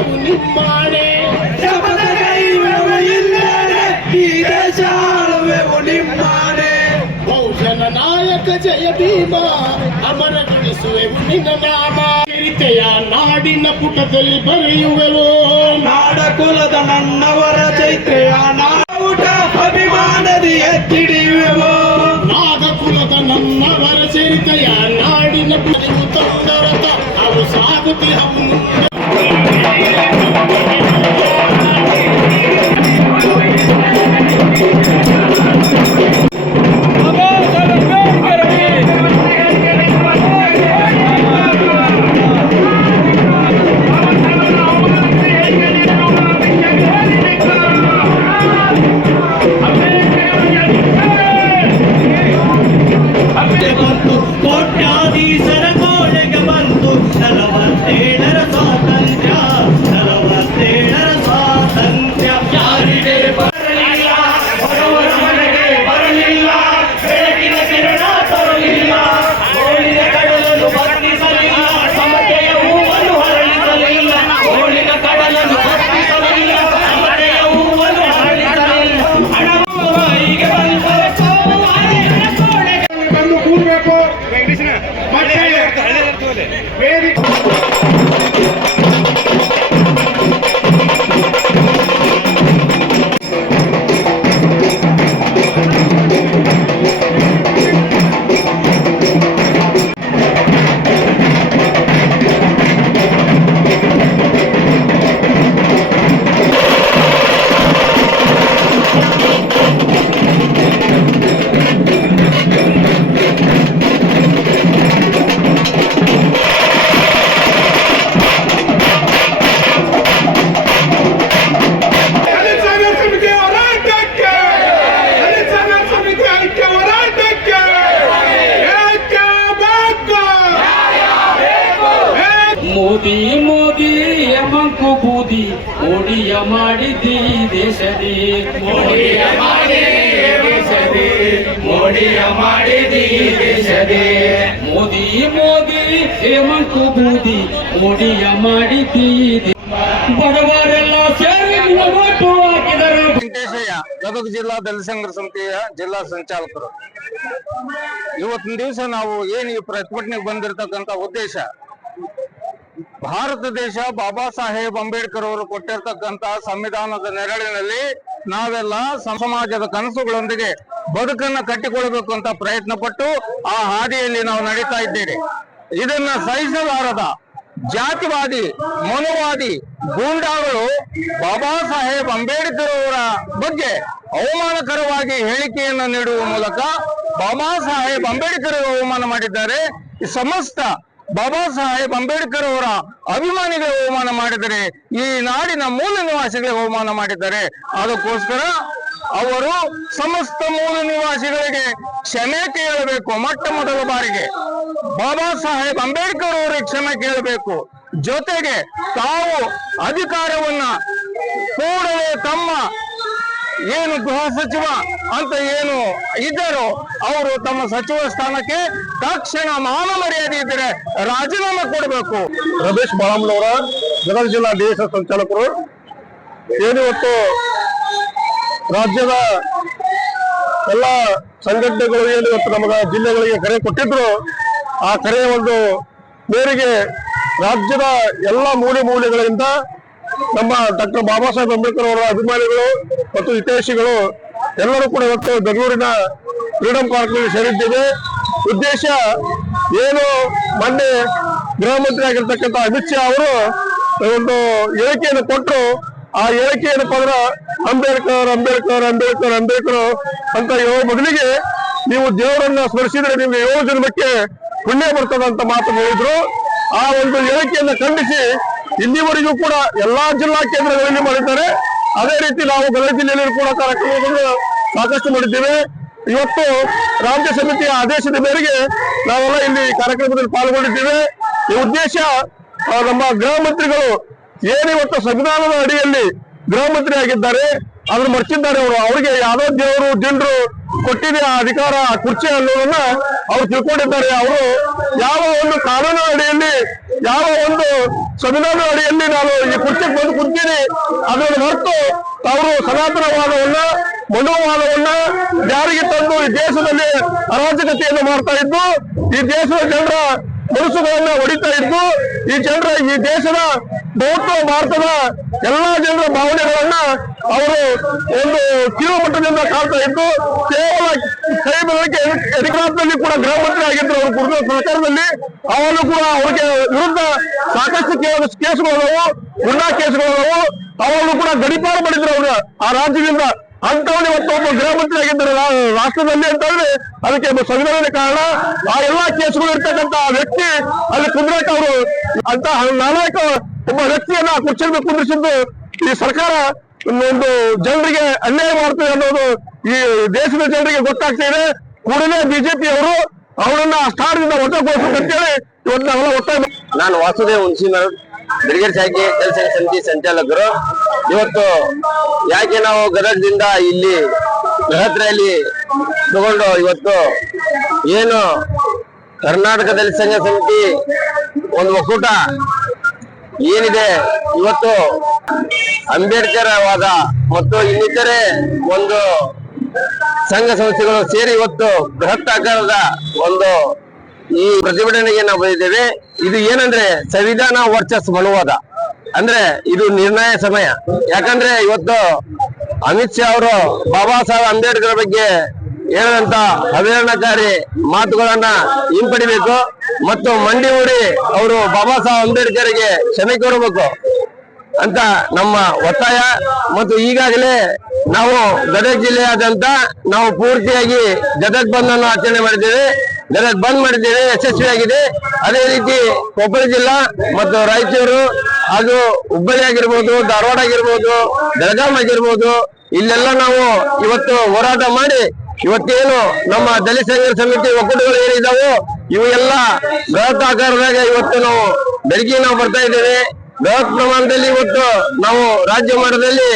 ಕೈಯುವೆವು ನಿಮ್ಮಾಣೆ ಶಪಥಗೈಯುವೆವು ಇಲ್ಲದೆ ಈ ದೇಶ ಆಳುವೆವು ನಿಮ್ಮಾಣೆ ಬಹುಜನ ನಾಯಕ ಜಯ ಭೀಮ ಅಮರಗೊಳಿಸುವೆವು ನಿನ್ನ ನಾಮ ಚರಿತೆಯ ನಾಡಿನ ಪುಟದಲ್ಲಿ ಬರೆಯುವೆವು ನಾಡ ಕುಲದ ನನ್ನವರ ಚೈತ್ರೆಯ ನಾವುಟ ಅಭಿಮಾನದಿ ಎತ್ತಿಡಿಯುವೆವು ನಾಗಕುಲದ ನನ್ನವರ ಚರಿತೆಯ ನಾಡಿನ ಪುಟವು ತೊಂದರತ ಅವು ಸಾಗುತ್ತಿಹವು ಕೋಟ್ಯಾಧೀಶರ ಕೋಣೆಗೆ ಬಂತು 47ರ ಸ್ವಾತಂತ್ರ್ಯ 47ರ ಸ್ವಾತಂತ್ರ್ಯ ಯಾರಿಗೆ ಬರಲಿಲ್ಲ ಬಡವರ ಮನೆಗೆ ಬರಲಿಲ್ಲ ಬೆಳಕಿನ ಕಿರಣ ತರಲಿಲ್ಲ ಹೋಳಿನ ಕಡಲನ್ನು ಬತ್ತಿಸಲಿಲ್ಲ ಸಮತೆಯ ಹೂವನ್ನು ಹರಳಿಸಲಿಲ್ಲ ಹೋಳಿನ ಕಡಲನ್ನು ಬತ್ತಿಸಲಿಲ್ಲ ಸಮತೆಯ ಹೂವನ್ನು ಹರಳಿಸಲಿಲ್ಲ ಹಣವಾಯಿಗೆ ಬಂದು ಕೂರ್ಬೇಕು ವೇದಿಕೆ ಮೋದಿ ಮೋದಿ ಮಂಕು ಬೂದಿ ಮೋಡಿಯ ಮಾಡಿದಿ ದೇಶದಿ ಮೋಡಿಯ ಮಾಡಿ ದೇಶದಿ ಮೋಡಿಯ ಮಾಡಿದಿ ದೇಶದಿ ಮೋದಿ ಮೋದಿ ಮಂಕು ಬೂದಿ ಮೋಡಿಯ ಮಾಡಿದಿ ಬಡವರೆಲ್ಲ ಸೇರಿ ಓಟು ಹಾಕಿದರು. ವೆಂಕಟೇಶಯ್ಯ, ಗದಗ ಜಿಲ್ಲಾ ದಲಿತ ಸಂಘರ್ಷ ಸಮಿತಿಯ ಜಿಲ್ಲಾ ಸಂಚಾಲಕರು. ಇವತ್ತಿನ ದಿವಸ ನಾವು ಏನು ಈ ಪ್ರತಿಭಟನೆಗೆ ಬಂದಿರತಕ್ಕಂತ ಉದ್ದೇಶ, ಭಾರತ ದೇಶ ಬಾಬಾ ಸಾಹೇಬ್ ಅಂಬೇಡ್ಕರ್ ಅವರು ಕೊಟ್ಟಿರ್ತಕ್ಕಂತ ಸಂವಿಧಾನದ ನೆರಳಿನಲ್ಲಿ ನಾವೆಲ್ಲ ಸಮಾಜದ ಕನಸುಗಳೊಂದಿಗೆ ಬದುಕನ್ನ ಕಟ್ಟಿಕೊಳ್ಬೇಕು ಅಂತ ಪ್ರಯತ್ನ ಪಟ್ಟು ಆ ಹಾದಿಯಲ್ಲಿ ನಾವು ನಡೀತಾ ಇದ್ದೇವೆ. ಇದನ್ನ ಸಹಿಸಲಾರದ ಜಾತಿವಾದಿ ಮನುವಾದಿ ಗೂಂಡಾಗಳು ಬಾಬಾ ಸಾಹೇಬ್ ಅಂಬೇಡ್ಕರ್ ಅವರ ಬಗ್ಗೆ ಅವಮಾನಕರವಾಗಿ ಹೇಳಿಕೆಯನ್ನು ನೀಡುವ ಮೂಲಕ ಬಾಬಾ ಸಾಹೇಬ್ ಅಂಬೇಡ್ಕರ್ ಅವಮಾನ ಮಾಡಿದ್ದಾರೆ. ಈ ಸಮಸ್ತ ಬಾಬಾ ಸಾಹೇಬ್ ಅಂಬೇಡ್ಕರ್ ಅವರ ಅಭಿಮಾನಿಗಳಿಗೆ ಅವಮಾನ ಮಾಡಿದರೆ, ಈ ನಾಡಿನ ಮೂಲ ನಿವಾಸಿಗಳಿಗೆ ಅವಮಾನ ಮಾಡಿದ್ದಾರೆ. ಅದಕ್ಕೋಸ್ಕರ ಅವರು ಸಮಸ್ತ ಮೂಲ ನಿವಾಸಿಗಳಿಗೆ ಕ್ಷಮೆ ಕೇಳಬೇಕು. ಮೊಟ್ಟ ಮೊದಲ ಬಾರಿಗೆ ಬಾಬಾ ಸಾಹೇಬ್ ಅಂಬೇಡ್ಕರ್ ಅವರಿಗೆ ಕ್ಷಮೆ ಕೇಳಬೇಕು. ಜೊತೆಗೆ ತಾವು ಅಧಿಕಾರವನ್ನ ಕೂಡಲೇ ತಮ್ಮ ಏನು ಗೃಹ ಸಚಿವ ಅಂತ ಏನು ಇದ್ದಾರೋ ಅವರು ತಮ್ಮ ಸಚಿವ ಸ್ಥಾನಕ್ಕೆ ತಕ್ಷಣ ಮಾನ ಮರ್ಯಾದೆ ಇದ್ದರೆ ರಾಜೀನಾಮೆ ಕೊಡಬೇಕು. ರಮೇಶ್ ಬಾಳಂಬ್ಳವರ ಗದಗ ಜಿಲ್ಲಾ ದೇಶ ಸಂಚಾಲಕರು ಏನಿವತ್ತು ರಾಜ್ಯದ ಎಲ್ಲ ಸಂಘಟನೆಗಳು ಏನಿವತ್ತು ನಮಗೆ ಜಿಲ್ಲೆಗಳಿಗೆ ಕರೆ ಕೊಟ್ಟಿದ್ರು, ಆ ಕರೆಯ ಒಂದು ಮೇರೆಗೆ ರಾಜ್ಯದ ಎಲ್ಲ ಮೂಲೆ ಮೂಲೆಗಳಿಂದ ನಮ್ಮ ಡಾಕ್ಟರ್ ಬಾಬಾ ಸಾಹೇಬ್ ಅಂಬೇಡ್ಕರ್ ಅವರ ಅಭಿಮಾನಿಗಳು ಮತ್ತು ಹಿತೈಷಿಗಳು ಎಲ್ಲರೂ ಕೂಡ ಇವತ್ತು ಬೆಂಗಳೂರಿನ ಫ್ರೀಡಂ ಪಾರ್ಕ್ನಲ್ಲಿ ಸೇರಿದ್ದೇವೆ. ಉದ್ದೇಶ ಏನು, ಮೊನ್ನೆ ಗೃಹ ಮಂತ್ರಿ ಆಗಿರ್ತಕ್ಕಂಥ ಅಮಿತ್ ಶಾ ಅವರು ಒಂದು ಹೇಳಿಕೆಯನ್ನು ಕೊಟ್ಟರು. ಆ ಹೇಳಿಕೆ ಏನಪ್ಪ ಅಂದ್ರೆ ಅಂಬೇಡ್ಕರ್ ಅಂಬೇಡ್ಕರ್ ಅಂಬೇಡ್ಕರ್ ಅಂಬೇಡ್ಕರ್ ಅಂತ ಹೇಳೋ ಬದಲಿಗೆ ನೀವು ದೇವರನ್ನ ಸ್ಮರಿಸಿದ್ರೆ ನಿಮ್ಗೆ 7 ಜನ್ಮಕ್ಕೆ ಪುಣ್ಯ ಬರ್ತದ ಅಂತ ಮಾತು ಹೇಳಿದ್ರು. ಆ ಒಂದು ಹೇಳಿಕೆಯನ್ನು ಖಂಡಿಸಿ ಇಲ್ಲಿವರೆಗೂ ಕೂಡ ಎಲ್ಲಾ ಜಿಲ್ಲಾ ಕೇಂದ್ರಗಳಲ್ಲಿ ಮಾಡಿದ್ದಾರೆ. ಅದೇ ರೀತಿ ನಾವು ಗದಗ ಜಿಲ್ಲೆಯಲ್ಲಿ ಕೂಡ ಕಾರ್ಯಕ್ರಮಗಳನ್ನು ಸಾಕಷ್ಟು ಮಾಡಿದ್ದೇವೆ. ಇವತ್ತು ರಾಜ್ಯ ಸಮಿತಿಯ ಆದೇಶದ ಮೇರೆಗೆ ನಾವೆಲ್ಲ ಇಲ್ಲಿ ಕಾರ್ಯಕ್ರಮದಲ್ಲಿ ಪಾಲ್ಗೊಂಡಿದ್ದೇವೆ. ಈ ಉದ್ದೇಶ ನಮ್ಮ ಗೃಹ ಮಂತ್ರಿಗಳು ಏನಿವತ್ತು ಸಂವಿಧಾನದ ಅಡಿಯಲ್ಲಿ ಗೃಹ ಮಂತ್ರಿ ಆಗಿದ್ದಾರೆ, ಅದನ್ನು ಮರ್ಚಿದ್ದಾರೆ. ಅವರಿಗೆ ಯಾವ್ದೋ ದೇವರು ದಿಂಡ್ರು ಕೊಟ್ಟಿದೆ ಆ ಅಧಿಕಾರ ಆ ಕುರ್ಚಿ ಅನ್ನೋದನ್ನ ಅವ್ರು ತಿಳ್ಕೊಂಡಿದ್ದಾರೆ. ಅವರು ಯಾವ ಒಂದು ಕಾನೂನು ಅಡಿಯಲ್ಲಿ, ಯಾವ ಒಂದು ಸಂವಿಧಾನ ಅಡಿಯಲ್ಲಿ ನಾನು ಈ ಕುರ್ಚಿಗೆ ಬಂದು ಕೂರ್ತೀನಿ ಅದನ್ನು ಹೊರತು ಅವರು ಸನಾತನವಾದವನ್ನ, ಮನೋವಾದವನ್ನ ಜಾರಿಗೆ ತಂದು ಈ ದೇಶದಲ್ಲಿ ಅರಾಜಕತೆಯನ್ನು ಮಾಡ್ತಾ ಇದ್ದು, ಈ ದೇಶದ ಜನರ ಮನಸ್ಸುಗಳನ್ನ ಹೊಡಿತಾ ಇದ್ದು, ಈ ದೇಶದ ಬಹುತ್ವ ಭಾರತದ ಎಲ್ಲಾ ಜನರ ಭಾವನೆಗಳನ್ನ ಅವರು ಒಂದು ಕೀಳು ಮಟ್ಟದಿಂದ ಕಾಡ್ತಾ ಇದ್ದು, ಕೇವಲ ಕೈ ಬೆಳಗ್ಗೆ ಎಡಿಕಾಪ್ನಲ್ಲಿ ಕೂಡ ಗೃಹ ಮಂತ್ರಿ ಆಗಿದ್ರು ಅವರು ಕುರಿತ ಸರ್ಕಾರದಲ್ಲಿ. ಅವನು ಕೂಡ ಅವ್ರಿಗೆ ವಿರುದ್ಧ ಸಾಕಷ್ಟು ಕೇಸುಗಳದವು, ಗುಂಡಾ ಕೇಸುಗಳದವು. ಅವನು ಕೂಡ ಗಡಿಪಾರು ಮಾಡಿದ್ರು ಅವರು ಆ ರಾಜ್ಯದಿಂದ. ಅಂತವನು ಇವತ್ತು ಒಬ್ಬ ಗೃಹ ಮಂತ್ರಿ ಆಗಿದ್ದಾರೆ ರಾಷ್ಟ್ರದಲ್ಲಿ ಅಂತಂದ್ರೆ ಅದಕ್ಕೆ ಸಂವಿಧಾನದ ಕಾರಣ. ಆ ಎಲ್ಲಾ ಕೇಸುಗಳು ಇರ್ತಕ್ಕಂತ ವ್ಯಕ್ತಿ ಅಲ್ಲಿ ಕುಂದ್ರಕ್ಕೆ ಅವರು ಅಂತ ನಾಲಾಯಕ ಒಬ್ಬ ವ್ಯಕ್ತಿಯನ್ನ ಕುರ್ಚಿಯನ್ನು ಕುಂದ್ರಿಸಿದ್ದು ಈ ಸರ್ಕಾರ ಒಂದು ಜನರಿಗೆ ಅನ್ಯಾಯ ಮಾಡ್ತದೆ ಅನ್ನೋದು ಈ ದೇಶದ ಜನರಿಗೆ ಗೊತ್ತಾಗ್ತಾ ಇದೆ. ಕೂಡಲೇ ಬಿಜೆಪಿ ಅವರು ಅವರನ್ನ ಸ್ಥಾನದಿಂದ ವಜಾಗೊಳಿಸಬೇಕಂತೇಳಿ ಇವತ್ತು ನಾವೆಲ್ಲ ಒತ್ತಾಯ. ನಾನು ವಾಸುದೇವ್ ಹುಣಸಿಮಠ್, ಬಿಳಿಗಿರಿ ಶಾಖೆ ಕೆಲಸ ಸಮಿತಿ ಸಂಚಾಲಕರು. ಇವತ್ತು ಯಾಕೆ ನಾವು ಗದಗದಿಂದ ಇಲ್ಲಿ ಬೃಹತ್ ರ್ಯಾಲಿ ತಗೊಂಡು ಇವತ್ತು ಏನು ಕರ್ನಾಟಕ ದಲಿತ ಸಂಘ ಸಮಿತಿ ಒಂದು ಒಕ್ಕೂಟ ಏನಿದೆ, ಇವತ್ತು ಅಂಬೇಡ್ಕರ್ ವಾದ ಮತ್ತು ಇನ್ನಿತರೆ ಒಂದು ಸಂಘ ಸಂಸ್ಥೆಗಳು ಸೇರಿ ಇವತ್ತು ಬೃಹತ್ ಆಕಾರದ ಒಂದು ಈ ಪ್ರತಿಭಟನೆಗೆ ನಾವು ಬಂದಿದ್ದೇವೆ. ಇದು ಏನಂದ್ರೆ ಸಂವಿಧಾನ ವರ್ಚಸ್ ಮನುವಾದ, ಅಂದ್ರೆ ಇದು ನಿರ್ಣಯ ಸಮಯ. ಯಾಕಂದ್ರೆ ಇವತ್ತು ಅಮಿತ್ ಶಾ ಅವರು ಬಾಬಾ ಸಾಹೇಬ್ ಅಂಬೇಡ್ಕರ್ ಬಗ್ಗೆ ಹೇಳಿದಂತ ಅವೇಳನಕಾರಿ ಮಾತುಗಳನ್ನ ಹಿಂಪಡಿಬೇಕು ಮತ್ತು ಮಂಡಿ ಊಡಿ ಅವರು ಬಾಬಾ ಸಾಹೇಬ್ ಅಂಬೇಡ್ಕರ್ಗೆ ಕ್ಷಮೆ ಕೋರಬೇಕು ಅಂತ ನಮ್ಮ ಒತ್ತಾಯ. ಮತ್ತು ಈಗಾಗಲೇ ನಾವು ಗದಗ ಜಿಲ್ಲೆಯಾದಂತ ನಾವು ಪೂರ್ತಿಯಾಗಿ ಗದಗ್ ಬಂದ್ ಅನ್ನು ಆಚರಣೆ ಮಾಡಿದ್ದೇವೆ, ಗದಗ್ ಬಂದ್ ಮಾಡಿದ್ದೇವೆ, ಯಶಸ್ವಿಯಾಗಿದೆ. ಅದೇ ರೀತಿ ಕೊಪ್ಪಳ ಜಿಲ್ಲಾ ಮತ್ತು ರಾಯಚೂರು ಹಾಗೂ ಹುಬ್ಬಳ್ಳಿ ಆಗಿರ್ಬೋದು, ಧಾರವಾಡ ಆಗಿರ್ಬೋದು, ಬೆಳಗಾಂ ಆಗಿರ್ಬೋದು, ಇಲ್ಲೆಲ್ಲ ನಾವು ಇವತ್ತು ಹೋರಾಟ ಮಾಡಿ ಇವತ್ತೇನು ನಮ್ಮ ದಲಿತ ಸಂಘರ್ಷ ಸಮಿತಿ ಒಕ್ಕೂಟಗಳು ಏನಿದ್ದಾವೋ ಇವು ಎಲ್ಲ ಬೃಹತ್ ಆಕಾರದಾಗ ಇವತ್ತು ನಾವು ಬೆಳಗ್ಗೆ ನಾವು ಬರ್ತಾ ಇದ್ದೇವೆ. ಬೃಹತ್ ಪ್ರಮಾಣದಲ್ಲಿ ಇವತ್ತು ನಾವು ರಾಜ್ಯ ಮಟ್ಟದಲ್ಲಿ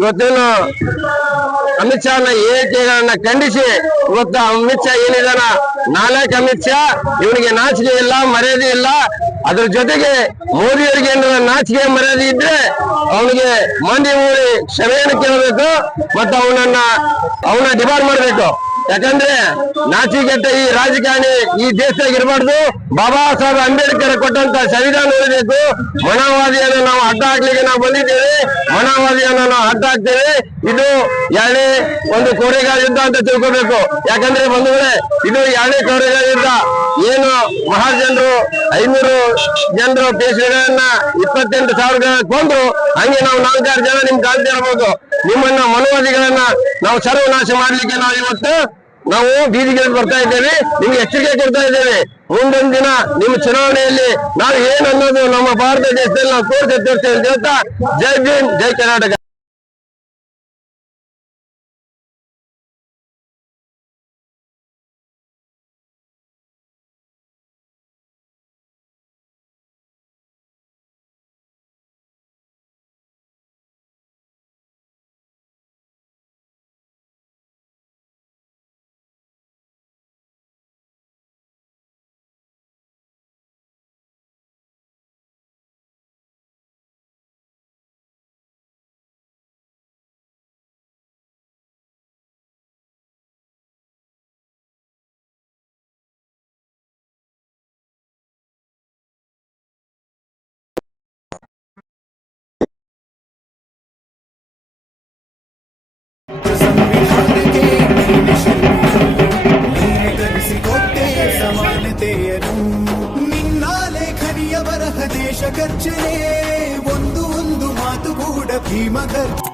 ಇವತ್ತೇನು ಅಮಿತ್ ಶಾನ ಹೇಳಿಕೆಗಳನ್ನ ಖಂಡಿಸಿ ಇವತ್ತು ಅಮಿತ್ ಶಾ ಏನಿದಾನ ನಾಲ್ಕು ಅಮಿತ್ ಶಾ ಇವನಿಗೆ ನಾಚಿಕೆ ಇಲ್ಲ, ಮರ್ಯಾದೆ ಇಲ್ಲ. ಅದ್ರ ಜೊತೆಗೆ ಮೋದಿಯವರಿಗೆ ನಾಚಿಕೆ ಮರ್ಯಾದೆ ಇದ್ರೆ ಅವನಿಗೆ ಮಂದಿ ಊರಿ ಕ್ಷಮೆಯನ್ನು ಕೇಳಬೇಕು ಮತ್ತು ಅವನ ಡಿಮಾಂಡ್ ಮಾಡಬೇಕು. ಯಾಕಂದ್ರೆ ನಾಚಿಕೆಟ್ಟ ಈ ರಾಜಕಾರಣಿ ಈ ದೇಶದಾಗ ಇರಬಾರ್ದು. ಬಾಬಾ ಸಾಹೇಬ್ ಅಂಬೇಡ್ಕರ್ ಕೊಟ್ಟಂತ ಸಂವಿಧಾನ ಉಳಿಬೇಕು. ಮನೋವಾದಿಯನ್ನು ನಾವು ಅಡ್ಡ ಹಾಕ್ಲಿಕ್ಕೆ ನಾವು ಬಂದಿದ್ದೇವೆ, ಮನೋವಾದಿಯನ್ನು ನಾವು ಅಡ್ಡ ಹಾಕ್ತೇವೆ. ಇದು ಎರಡನೇ ಒಂದು ಕೋರೆಗಾಲ ಯುದ್ಧ ಅಂತ ತಿಳ್ಕೋಬೇಕು. ಯಾಕಂದ್ರೆ ಬಂಧುಗಳೇ, ಇದು ಎರಡನೇ ಕೋರೆಗಾಲ ಯುದ್ಧ. ಏನು ಮಹಾಜನರು 500 ಜನರು ಪೇಶ್ವೆಗಳನ್ನ 28,000 ಕೊಂದ್ರು, ಹಂಗೆ ನಾವು 4-6 ಜನ ನಿಮ್ ಕಾಣ್ತಾ ಇರಬಹುದು. ನಿಮ್ಮನ್ನ ಮನೋವಾದಿಗಳನ್ನ ನಾವು ಸರ್ವನಾಶ ಮಾಡ್ಲಿಕ್ಕೆ ನಾವು ಇವತ್ತು ನಾವು ಬೀದಿಗೆ ಬರ್ತಾ ಇದ್ದೇವೆ. ನಿಮ್ಗೆ ಎಚ್ಚರಿಕೆ ಕೊಡ್ತಾ ಇದ್ದೇವೆ. ಮುಂದೊಂದು ದಿನ ನಿಮ್ಮ ಚುನಾವಣೆಯಲ್ಲಿ ನಾವು ಏನು ಅನ್ನೋದು ನಮ್ಮ ಭಾರತ ದೇಶದಲ್ಲಿ ನಾವು ತೋರಿಸ್ತೇವೆ ಅಂತ ಹೇಳ್ತಾ ಜೈ ಭೀಮ್, ಜೈ ಕರ್ನಾಟಕ. ನಿನ್ನ ಲೇಖನಿಯ ಬರಹ ದೇಶ ಖರ್ಚನೆ ಒಂದು ಮಾತು ಕೂಡ ಭೀಮ ಖರ್ಚು.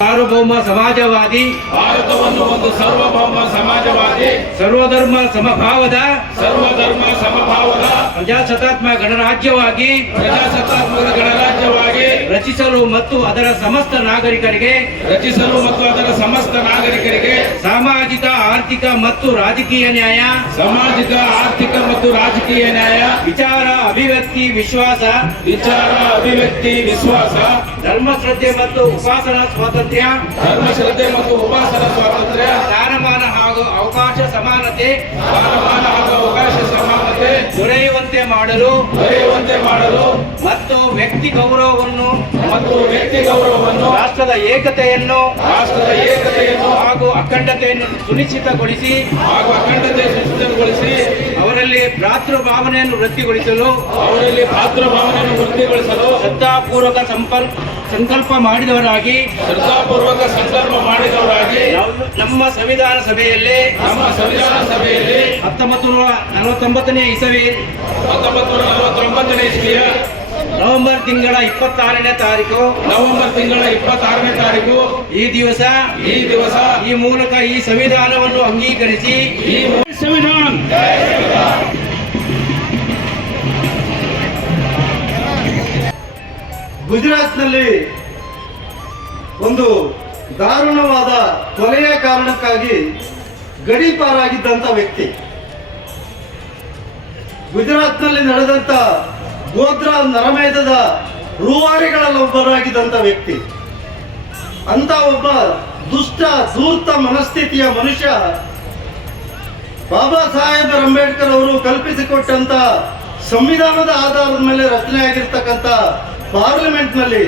ಸಾರ್ವಭೌಮ ಸಮಾಜವಾದಿ ಭಾರತವನ್ನು ಒಂದು ಸಾರ್ವಭೌಮ ಸಮಾಜವಾದಿ ಸರ್ವಧರ್ಮ ಸಮಭಾವದ ಪ್ರಜಾಸತ್ತಾತ್ಮಕ ಗಣರಾಜ್ಯವಾಗಿ ರಚಿಸಲು ಮತ್ತು ಅದರ ಸಮಸ್ತ ನಾಗರಿಕರಿಗೆ ಸಾಮಾಜಿಕ ಆರ್ಥಿಕ ಮತ್ತು ರಾಜಕೀಯ ನ್ಯಾಯ ವಿಚಾರ ಅಭಿವ್ಯಕ್ತಿ ವಿಶ್ವಾಸ ಧರ್ಮಶ್ರದ್ಧೆ ಮತ್ತು ಉಪಾಸನಾ ಸ್ವಾತಂತ್ರ್ಯ ಸ್ಥಾನಮಾನ ಹಾಗೂ ಅವಕಾಶ ಸಮಾನತೆ ದೊರೆಯುವಂತೆ ಮಾಡಲು ಮತ್ತು ವ್ಯಕ್ತಿ ಗೌರವವನ್ನು ರಾಷ್ಟ್ರದ ಏಕತೆಯನ್ನು ಹಾಗೂ ಅಖಂಡತೆಯನ್ನು ಸುನಿಶ್ಚಿತಗೊಳಿಸಿ ಅವರಲ್ಲಿ ಭ್ರಾತೃಭಾವನೆಯನ್ನು ವೃತ್ತಿಗೊಳಿಸಲು ಶ್ರದ್ಧಾಪೂರ್ವಕ ಸಂಕಲ್ಪ ಮಾಡಿದವರಾಗಿ ನಮ್ಮ ಸಂವಿಧಾನ ಸಭೆಯಲ್ಲಿ 1949ನೇ ಇಸವಿಯ ನವೆಂಬರ್ ತಿಂಗಳ 26ನೇ ತಾರೀಕು ಈ ದಿವಸ ಈ ಮೂಲಕ ಈ ಸಂವಿಧಾನವನ್ನು ಅಂಗೀಕರಿಸಿ ಗುಜರಾತ್ನಲ್ಲಿ ಒಂದು ದಾರುಣವಾದ ಕೊಲೆಯ ಕಾರಣಕ್ಕಾಗಿ ಗಡೀಪಾರಾಗಿದ್ದಂಥ ವ್ಯಕ್ತಿ, ಗುಜರಾತ್ನಲ್ಲಿ ನಡೆದಂತ ಗೋಧ್ರಾ ನರಮೇಧದ ರೂವಾರಿಗಳಲ್ಲಿ ಒಬ್ಬರಾಗಿದ್ದಂಥ ವ್ಯಕ್ತಿ, ಅಂತ ಒಬ್ಬ ದುಷ್ಟ ಧೂರ್ತ ಮನಸ್ಥಿತಿಯ ಮನುಷ್ಯ ಬಾಬಾ ಸಾಹೇಬ್ ಅಂಬೇಡ್ಕರ್ ಅವರು ಕಲ್ಪಿಸಿಕೊಟ್ಟಂತ ಸಂವಿಧಾನದ ಆಧಾರದ ಮೇಲೆ ರಚನೆಯಾಗಿರ್ತಕ್ಕಂಥ ಪಾರ್ಲಿಮೆಂಟ್ನಲ್ಲಿ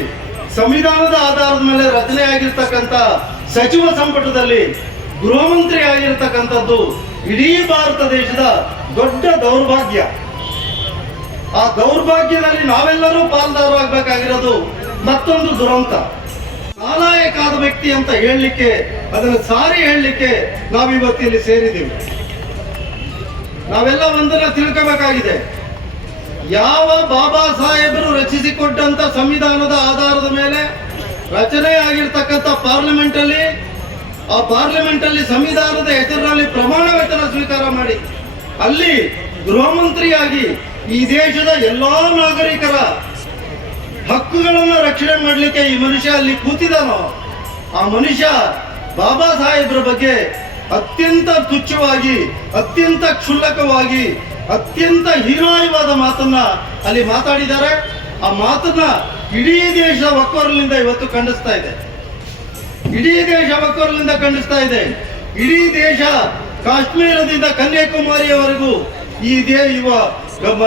ಸಂವಿಧಾನದ ಆಧಾರದ ಮೇಲೆ ರಚನೆಯಾಗಿರ್ತಕ್ಕಂಥ ಸಚಿವ ಸಂಪುಟದಲ್ಲಿ ಗೃಹ ಮಂತ್ರಿ ಆಗಿರ್ತಕ್ಕಂಥದ್ದು ಇಡೀ ಭಾರತ ದೇಶದ ದೊಡ್ಡ ದೌರ್ಭಾಗ್ಯ. ಆ ದೌರ್ಭಾಗ್ಯದಲ್ಲಿ ನಾವೆಲ್ಲರೂ ಪಾಲ್ದಾರರಾಗಬೇಕಾಗಿರೋದು ಮತ್ತೊಂದು ದುರಂತ. ನಾಲಾಯಕಾದ ವ್ಯಕ್ತಿ ಅಂತ ಹೇಳಲಿಕ್ಕೆ, ಅದನ್ನು ಸಾರಿ ಹೇಳಲಿಕ್ಕೆ ನಾವಿವತ್ತಿಲ್ಲಿ ಸೇರಿದ್ದೀವಿ. ನಾವೆಲ್ಲ ಒಂದನ್ನ ತಿಳ್ಕೋಬೇಕಾಗಿದೆ. ಯಾವ ಬಾಬಾ ಸಾಹೇಬರು ರಚಿಸಿಕೊಟ್ಟಂತ ಸಂವಿಧಾನದ ಆಧಾರದ ಮೇಲೆ ರಚನೆಯಾಗಿರ್ತಕ್ಕಂಥ ಆ ಪಾರ್ಲಿಮೆಂಟ್ ಅಲ್ಲಿ ಸಂವಿಧಾನದ ಹೆಸರಿನಲ್ಲಿ ಪ್ರಮಾಣ ವಚನ ಸ್ವೀಕಾರ ಮಾಡಿ ಅಲ್ಲಿ ಗೃಹ ಮಂತ್ರಿಯಾಗಿ ಈ ದೇಶದ ಎಲ್ಲಾ ನಾಗರಿಕರ ಹಕ್ಕುಗಳನ್ನು ರಕ್ಷಣೆ ಮಾಡಲಿಕ್ಕೆ ಈ ಮನುಷ್ಯ ಅಲ್ಲಿ ಕೂತಿದಾನೋ, ಆ ಮನುಷ್ಯ ಬಾಬಾ ಸಾಹೇಬ್ರ ಬಗ್ಗೆ ಅತ್ಯಂತ ತುಚ್ಛವಾಗಿ, ಅತ್ಯಂತ ಕ್ಷುಲ್ಲಕವಾಗಿ, ಅತ್ಯಂತ ಹೀನಾಯವಾದ ಮಾತನ್ನ ಅಲ್ಲಿ ಮಾತಾಡಿದ್ದಾರೆ. ಆ ಮಾತನ್ನ ಇಡೀ ದೇಶ ಒಕ್ಕೊರಲಿಂದ ಇವತ್ತು ಖಂಡಿಸ್ತಾ ಇದೆ. ಇಡೀ ದೇಶ ಕಾಶ್ಮೀರದಿಂದ ಕನ್ಯಾಕುಮಾರಿಯವರೆಗೂ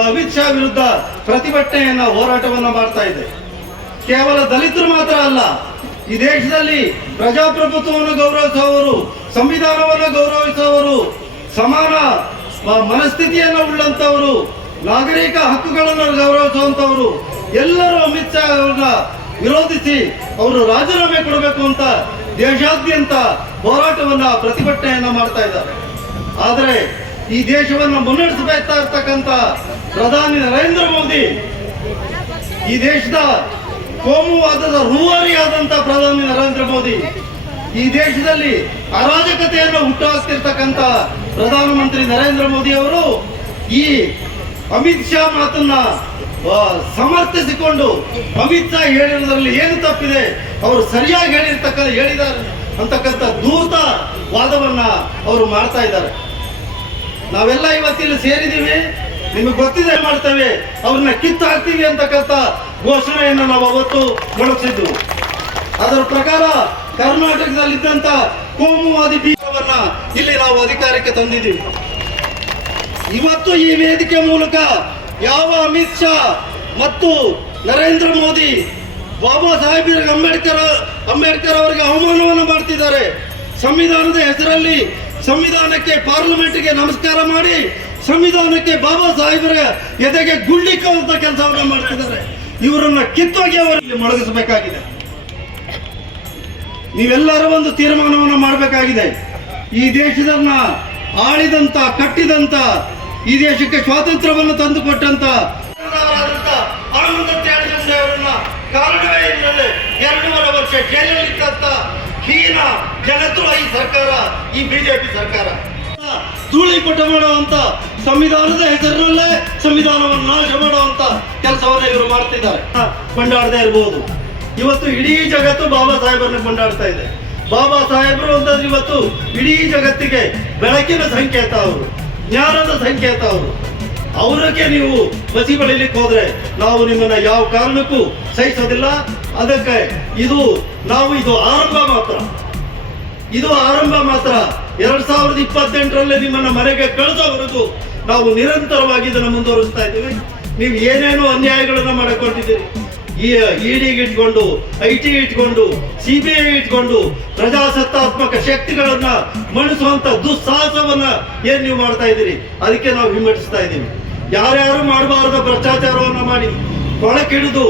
ಅಮಿತ್ ಶಾ ವಿರುದ್ಧ ಪ್ರತಿಭಟನೆಯನ್ನ ಹೋರಾಟವನ್ನ ಮಾಡ್ತಾ ಇದೆ. ಕೇವಲ ದಲಿತರು ಮಾತ್ರ ಅಲ್ಲ, ಈ ದೇಶದಲ್ಲಿ ಪ್ರಜಾಪ್ರಭುತ್ವವನ್ನು ಗೌರವಿಸುವವರು, ಸಂವಿಧಾನವನ್ನು ಗೌರವಿಸುವವರು, ಸಮಾನ ಮನಸ್ಥಿತಿಯನ್ನು ಉಳ್ಳಂತವರು, ನಾಗರಿಕ ಹಕ್ಕುಗಳನ್ನು ಗೌರವಿಸುವಂತವರು ಎಲ್ಲರೂ ಅಮಿತ್ ಶಾ ಅವರನ್ನ ವಿರೋಧಿಸಿ ಅವರು ರಾಜೀನಾಮೆ ಕೊಡಬೇಕು ಅಂತ ದೇಶಾದ್ಯಂತ ಹೋರಾಟವನ್ನ ಪ್ರತಿಭಟನೆಯನ್ನ ಮಾಡ್ತಾ ಇದ್ದಾರೆ. ಆದರೆ ಈ ದೇಶವನ್ನು ಮುನ್ನಡೆಸಬೇಕಾ ಇರ್ತಕ್ಕಂಥ ಪ್ರಧಾನಿ ನರೇಂದ್ರ ಮೋದಿ, ಈ ದೇಶದ ಕೋಮುವಾದದ ರೂವಾರಿಯಾದಂತ ಪ್ರಧಾನಿ ನರೇಂದ್ರ ಮೋದಿ, ಈ ದೇಶದಲ್ಲಿ ಅರಾಜಕತೆಯನ್ನು ಹುಟ್ಟುಹಾಕ್ತಿರ್ತಕ್ಕಂಥ ಪ್ರಧಾನಮಂತ್ರಿ ನರೇಂದ್ರ ಮೋದಿ ಅವರು ಈ ಅಮಿತ್ ಶಾ ಮಾತನ್ನ ಸಮರ್ಥಿಸಿಕೊಂಡು ಅಮಿತ್ ಶಾ ಹೇಳಿರೋದ್ರಲ್ಲಿ ಏನು ತಪ್ಪಿದೆ, ಅವರು ಸರಿಯಾಗಿ ಹೇಳಿದ್ದಾರೆ ಅಂತಕ್ಕಂಥ ಧೂರ್ತ ವಾದವನ್ನ ಅವರು ಮಾಡ್ತಾ ಇದ್ದಾರೆ. ನಾವೆಲ್ಲ ಇವತ್ತಿಲ್ಲಿ ಸೇರಿದ್ದೀವಿ, ನಿಮಗೆ ಗೊತ್ತಿದೆ ಮಾಡ್ತೇವೆ, ಅವ್ರನ್ನ ಕಿತ್ತಾಕ್ತೀವಿ ಅಂತಕ್ಕಂಥ ಘೋಷಣೆಯನ್ನು ನಾವು ಅವತ್ತು ಮೊಳಗಿಸಿದ್ವು. ಅದರ ಪ್ರಕಾರ ಕರ್ನಾಟಕದಲ್ಲಿದ್ದಂತ ಕೋಮುವಾದಿ ಬೀಜವನ್ನ ಇಲ್ಲಿ ನಾವು ಅಧಿಕಾರಕ್ಕೆ ತಂದಿದ್ದೀವಿ. ಇವತ್ತು ಈ ವೇದಿಕೆ ಮೂಲಕ ಯಾವ ಅಮಿತ್ ಶಾ ಮತ್ತು ನರೇಂದ್ರ ಮೋದಿ ಬಾಬಾ ಸಾಹೇಬ್ ಅಂಬೇಡ್ಕರ್ ಅವರಿಗೆ ಅವಮಾನವನ್ನು ಮಾಡ್ತಿದ್ದಾರೆ. ಸಂವಿಧಾನದ ಹೆಸರಲ್ಲಿ ಸಂವಿಧಾನಕ್ಕೆ, ಪಾರ್ಲಿಮೆಂಟ್ಗೆ ನಮಸ್ಕಾರ ಮಾಡಿ ಸಂವಿಧಾನಕ್ಕೆ, ಬಾಬಾ ಸಾಹೇಬರ ಎದೆಗೆ ಗುಳ್ಳಿಕ್ಕುವಂತ ಕೆಲಸವನ್ನ ಮಾಡ್ತಿದ್ದಾರೆ. ಇವರನ್ನ ಕಿತ್ತೋಗಿ ಅವರಲ್ಲಿ ಮೊಳಗಿಸಬೇಕಾಗಿದೆ. ನೀವೆಲ್ಲರೂ ಒಂದು ತೀರ್ಮಾನವನ್ನು ಮಾಡಬೇಕಾಗಿದೆ. ಈ ದೇಶದನ್ನ ಆಳಿದಂತ, ಕಟ್ಟಿದಂತ, ಈ ದೇಶಕ್ಕೆ ಸ್ವಾತಂತ್ರ್ಯವನ್ನು ತಂದುಕೊಟ್ಟಂತ ಆನಂದ ತ್ಯಾಗರಾಜ ಅವರನ್ನ ಕಾರಣವೇ ಇಲ್ಲದೆ 2.5 ವರ್ಷ ಜೈಲಲ್ಲಿದ್ದಂತ ಹೀನ ಜನದ್ರೋಹಿ ಸರ್ಕಾರ ಈ ಬಿಜೆಪಿ ಸರ್ಕಾರ. ಧೂಳಿಪಟ ಮಾಡುವಂತ ಸಂವಿಧಾನದ ಹೆಸರಿನಲ್ಲೇ ಸಂವಿಧಾನವನ್ನು ನಾಶ ಮಾಡುವಂತ ಕೆಲಸವನ್ನ ಇವರು ಮಾಡ್ತಿದ್ದಾರೆ. ಕೊಂಡಾಡದೇ ಇರಬಹುದು. ಇವತ್ತು ಇಡೀ ಜಗತ್ತು ಬಾಬಾ ಸಾಹೇಬರನ್ನ ಕೊಂಡಾಡ್ತಾ ಇದೆ. ಬಾಬಾ ಸಾಹೇಬರು ಅಂತಂದ್ರೆ ಇವತ್ತು ಇಡೀ ಜಗತ್ತಿಗೆ ಬೆಳಕಿನ ಸಂಕೇತ, ಅವರು ಜ್ಞಾನದ ಸಂಕೇತ. ಅವರಿಗೆ ನೀವು ಬಸಿ ಬೆಳಿಲಿಕ್ಕೆ ಹೋದ್ರೆ ನಾವು ನಿಮ್ಮನ್ನ ಯಾವ ಕಾರಣಕ್ಕೂ ಸಹಿಸೋದಿಲ್ಲ. ಅದಕ್ಕೆ ಇದು ಆರಂಭ ಮಾತ್ರ. ಇದು ಆರಂಭ ಮಾತ್ರ. 2028ರಲ್ಲಿ ನಿಮ್ಮನ್ನ ಮನೆಗೆ ಕಳಿಸೋವರೆಗೂ ನಾವು ನಿರಂತರವಾಗಿ ಇದನ್ನು ಮುಂದುವರಿಸ್ತಾ ಇದ್ದೀವಿ. ನೀವು ಏನೇನು ಅನ್ಯಾಯಗಳನ್ನ ಮಾಡಿಕೊಂಡಿದ್ದೀರಿ, ಇಡಿಗೆ ಇಟ್ಕೊಂಡು, IT ಇಟ್ಕೊಂಡು, CBI ಇಟ್ಕೊಂಡು ಪ್ರಜಾಸತ್ತಾತ್ಮಕ ಶಕ್ತಿಗಳನ್ನ ಮಣಿಸುವಂತ ದುಸ್ಸಾಹಸವನ್ನ ಏನ್ ನೀವು ಮಾಡ್ತಾ ಇದ್ದೀರಿ, ಅದಕ್ಕೆ ನಾವು ಹಿಮ್ಮೆಟ್ಟಿಸ್ತಾ ಇದ್ದೀವಿ. ಯಾರ್ಯಾರು ಮಾಡಬಾರದ ಭ್ರಷ್ಟಾಚಾರವನ್ನ ಮಾಡಿ ಕೊಳಕಿಡಿದು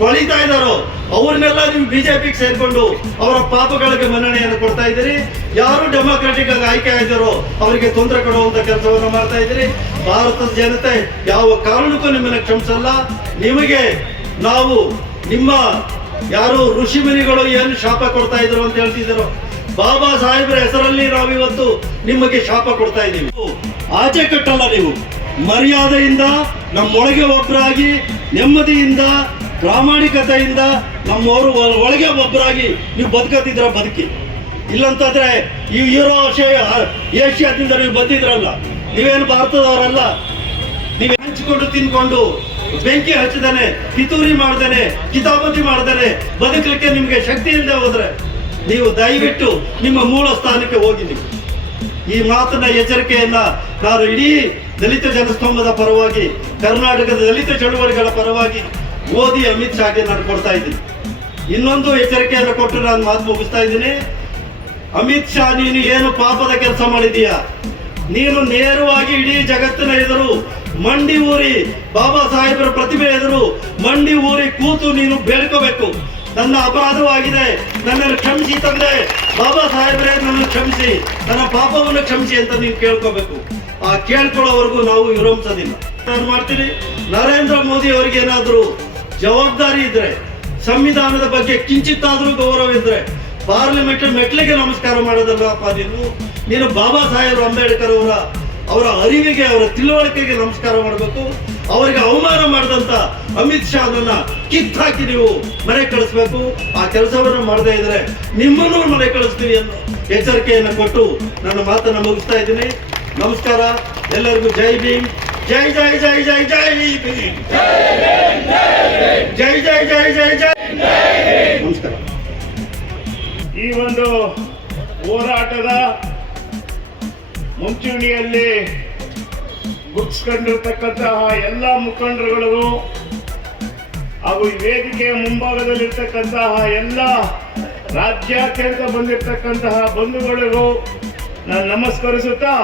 ಕೊಳಿತಾ ಇದ್ದಾರೋ ಅವ್ರನ್ನೆಲ್ಲ ನೀವು ಬಿಜೆಪಿಗೆ ಸೇರ್ಕೊಂಡು ಅವರ ಪಾಪಗಳಿಗೆ ಮನ್ನಣೆಯನ್ನು ಕೊಡ್ತಾ ಇದ್ದೀರಿ. ಯಾರು ಡೆಮಾಕ್ರೆಟಿಕ್ ಆಗಿ ಆಯ್ಕೆ ಆಗಿದ್ದಾರೋ ಅವರಿಗೆ ತೊಂದರೆ ಕೊಡುವಂತ ಕೆಲಸವನ್ನು ಮಾಡ್ತಾ ಇದ್ದೀರಿ. ಭಾರತದ ಜನತೆ ಯಾವ ಕಾರಣಕ್ಕೂ ನಿಮ್ಮನ್ನ ಕ್ಷಮಿಸಲ್ಲ. ನಿಮಗೆ ನಾವು ನಿಮ್ಮ ಯಾರು ಋಷಿ ಮುನಿಗಳು ಏನು ಶಾಪ ಕೊಡ್ತಾ ಇದ್ರು ಅಂತ ಹೇಳ್ತಿದ್ರು, ಬಾಬಾ ಸಾಹೇಬ್ರ ಹೆಸರಲ್ಲಿ ನಾವಿವತ್ತು ನಿಮಗೆ ಶಾಪ ಕೊಡ್ತಾ ಇದ್ದೀವಿ. ಆಚೆ ಕಟ್ಟಲ್ಲ. ನೀವು ಮರ್ಯಾದೆಯಿಂದ ನಮ್ಮೊಳಗೆ ಒಬ್ಬರಾಗಿ, ನೆಮ್ಮದಿಯಿಂದ, ಪ್ರಾಮಾಣಿಕತೆಯಿಂದ ನಮ್ಮವರು ಒಳಗೆ ಒಬ್ಬರಾಗಿ ನೀವು ಬದುಕತ್ತಿದ್ರ ಬದುಕಿ. ಇಲ್ಲಂತಂದ್ರೆ ಈ ಏಷ್ಯಾದಿಂದ ನೀವು ಬಂದಿದ್ರಲ್ಲ, ನೀವೇನು ಭಾರತದವರಲ್ಲ. ನೀವು ಹಂಚಿಕೊಂಡು ತಿನ್ಕೊಂಡು ಬೆಂಕಿ ಹಚ್ಚದೇನೆ, ಕಿತೂರಿ ಮಾಡ್ದೇನೆ, ಕಿತಾಪತಿ ಮಾಡ್ದೇನೆ ಬದುಕಲಿಕ್ಕೆ ನಿಮಗೆ ಶಕ್ತಿ ಇಲ್ಲದೆ ಹೋದ್ರೆ ನೀವು ದಯವಿಟ್ಟು ನಿಮ್ಮ ಮೂಲ ಸ್ಥಾನಕ್ಕೆ ಹೋಗಿ. ನೀವು ಈ ಮಾತನ್ನ ಎಚ್ಚರಿಕೆಯನ್ನ ನಾನು ಇಡೀ ದಲಿತ ಜನಸ್ತಂಭದ ಪರವಾಗಿ, ಕರ್ನಾಟಕದ ದಲಿತ ಚಳುವಳಿಗಳ ಪರವಾಗಿ ಮೋದಿ ಅಮಿತ್ ಶಾಗೆ ನಾನು ಕೊಡ್ತಾ ಇದ್ದೀನಿ. ಇನ್ನೊಂದು ಎಚ್ಚರಿಕೆಯನ್ನು ಕೊಟ್ಟು ನಾನು ಮಾತು ಮುಗಿಸ್ತಾ ಇದ್ದೀನಿ. ಅಮಿತ್ ಶಾ, ನೀನು ಏನು ಪಾಪದ ಕೆಲಸ ಮಾಡಿದೀಯಾ? ನೀನು ನೇರವಾಗಿ ಇಡೀ ಜಗತ್ತಿನ ಎದುರು ಮಂಡಿ ಊರಿ, ಬಾಬಾ ಸಾಹೇಬರ ಪ್ರತಿಭೆ ಎದುರು ಮಂಡಿ ಊರಿ ಕೂತು ನೀನು ಬೇಡ್ಕೋಬೇಕು. ನನ್ನ ಅಪರಾಧವಾಗಿದೆ, ನನ್ನನ್ನು ಕ್ಷಮಿಸಿ ತಂದೆ, ಬಾಬಾ ಸಾಹೇಬ್ರೆ ನನ್ನ ಕ್ಷಮಿಸಿ, ನನ್ನ ಪಾಪವನ್ನು ಕ್ಷಮಿಸಿ ಅಂತ ನೀವು ಕೇಳ್ಕೋಬೇಕು. ಆ ಕೇಳ್ಕೊಳ್ಳೋವರೆಗೂ ನಾವು ವಿರೋಧಿಸೋದಿಲ್ಲ. ನಾನು ಮಾಡ್ತೀನಿ. ನರೇಂದ್ರ ಮೋದಿ ಅವರಿಗೆ ಏನಾದರೂ ಜವಾಬ್ದಾರಿ ಇದ್ರೆ, ಸಂವಿಧಾನದ ಬಗ್ಗೆ ಕಿಂಚಿತ್ತಾದ್ರೂ ಗೌರವ ಇದ್ರೆ ಪಾರ್ಲಿಮೆಂಟ್ ಮೆಟ್ಲಿಗೆ ನಮಸ್ಕಾರ ಮಾಡೋದಲ್ಲಪ್ಪ. ನೀನು ಬಾಬಾ ಸಾಹೇಬ್ ಅಂಬೇಡ್ಕರ್ ಅವರ ಅರಿವಿಗೆ, ಅವರ ತಿಳುವಳಿಕೆಗೆ ನಮಸ್ಕಾರ ಮಾಡಬೇಕು. ಅವರಿಗೆ ಅವಮಾನ ಮಾಡಿದಂತ ಅಮಿತ್ ಶಾ ಅದನ್ನ ಕಿತ್ತಾಕಿ ನೀವು ಮನೆ ಕಳಿಸ್ಬೇಕು. ಆ ಕೆಲಸವನ್ನು ಮಾಡದೇ ಇದ್ರೆ ನಿಮ್ಮನ್ನು ಮನೆ ಕಳಿಸ್ತೀವಿ ಅನ್ನೋ ಎಚ್ಚರಿಕೆಯನ್ನು ಕೊಟ್ಟು ನನ್ನ ಮಾತನ್ನ ಮುಗಿಸ್ತಾ ಇದ್ದೀನಿ. ನಮಸ್ಕಾರ ಎಲ್ಲರಿಗೂ. ಜೈ ಭೀಮ್. ಜೈ ಜೈ ಜೈ ಜೈ ಜೈ ಭೀಮ್. ಜೈ ಜೈ ಜೈ ಜೈ ಜೈ. ನಮಸ್ಕಾರ. ಈ ಒಂದು ಹೋರಾಟದ ಮುಂಚೂಣಿಯಲ್ಲಿ ಗುರುತಿಸಿಕೊಂಡಿರ್ತಕ್ಕಂತಹ ಎಲ್ಲ ಮುಖಂಡರುಗಳಿಗೂ ಹಾಗೂ ಈ ವೇದಿಕೆಯ ಮುಂಭಾಗದಲ್ಲಿರ್ತಕ್ಕಂತಹ ಎಲ್ಲ ರಾಜ್ಯಾದ್ಯಂತ ಬಂದಿರತಕ್ಕಂತಹ ಬಂಧುಗಳಿಗೂ ನಾನು ನಮಸ್ಕರಿಸುತ್ತಾ,